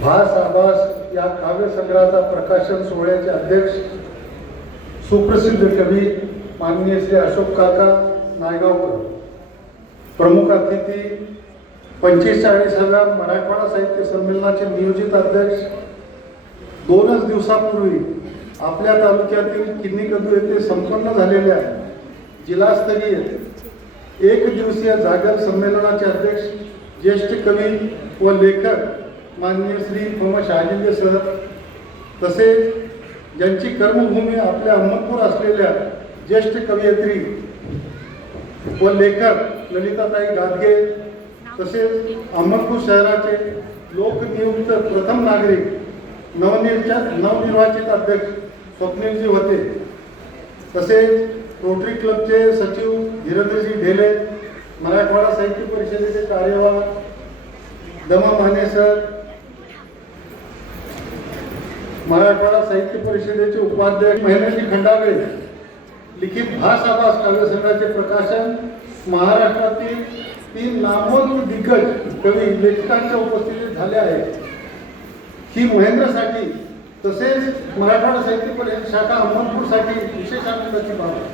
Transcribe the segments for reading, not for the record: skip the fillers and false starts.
भास आभास या काव्यसंग्रहाचा प्रकाशन सोहळ्याचे अध्यक्ष सुप्रसिद्ध कवी माननीय श्री अशोक काका नायगावकर, प्रमुख अतिथी 45व्या मराठवाडा साहित्य संमेलनाचे नियोजित अध्यक्ष, 2च दिवसापूर्वी आपल्या तालुक्यातील किन्नीकदू येथे संपन्न झालेल्या जिल्हास्तरीय 1 दिवसीय जागर संमेलनाचे अध्यक्ष, ज्येष्ठ कवी व लेखक माननीय श्री प. शहाजिंदे सर, तसेच ज्यांची कर्मभूमी आपल्या अहमदपूर असलेल्या ज्येष्ठ कवयित्री व लेखक ललिताताई गादगे, तसेच अहमदपूर शहराचे लोकनियुक्त प्रथम नागरिक नवनिर्वाचित अध्यक्ष स्वप्नीलजी होते, तसेच रोटरी क्लबचे सचिव धीरजजी ढेले, मराठवाडा साहित्य परिषदेचे कार्यवाह दमा माने सर, मराठवाडा साहित्य परिषदेचे उपाध्यक्ष महेंद्रजी खंडागळे, लिखित भास आभास काव्यसंग्रहाचे प्रकाशन महाराष्ट्रातील 3 नामवंत दिग्गज कवी लेखकांच्या उपस्थितीत झाले आहे. ही महेंद्रसाठी तसेच मराठवाडा साहित्य परिषद शाखा अहमदपूरसाठी विशेष आनंदाची बाब आहे.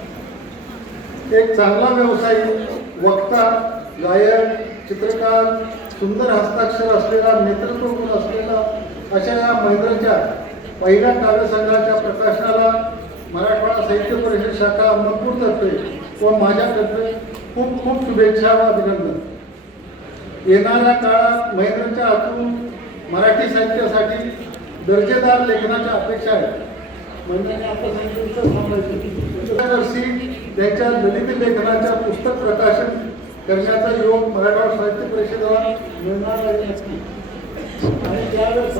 एक चांगला व्यवसायी, वक्ता, गायक, चित्रकार, सुंदर हस्ताक्षर असलेला, नेतृत्व गुण असलेला अशा या महेंद्रच्या पहिल्या काव्यसंग्रहाच्या प्रकाशनाला मराठवाडा साहित्य परिषद शाखा अहमदपूरतर्फे व माझ्यातर्फे खूप खूप शुभेच्छा व अभिनंदन. येणाऱ्या काळात महेंद्रच्या हातून मराठी साहित्यासाठी दर्जेदार लेखनाच्या अपेक्षा आहेत. त्यांच्या ललित लेखनाच्या पुस्तक प्रकाशन करण्याचा योग मराठवाडा साहित्य परिषदेला मिळणार आहे नक्की. आणि त्यावेळेस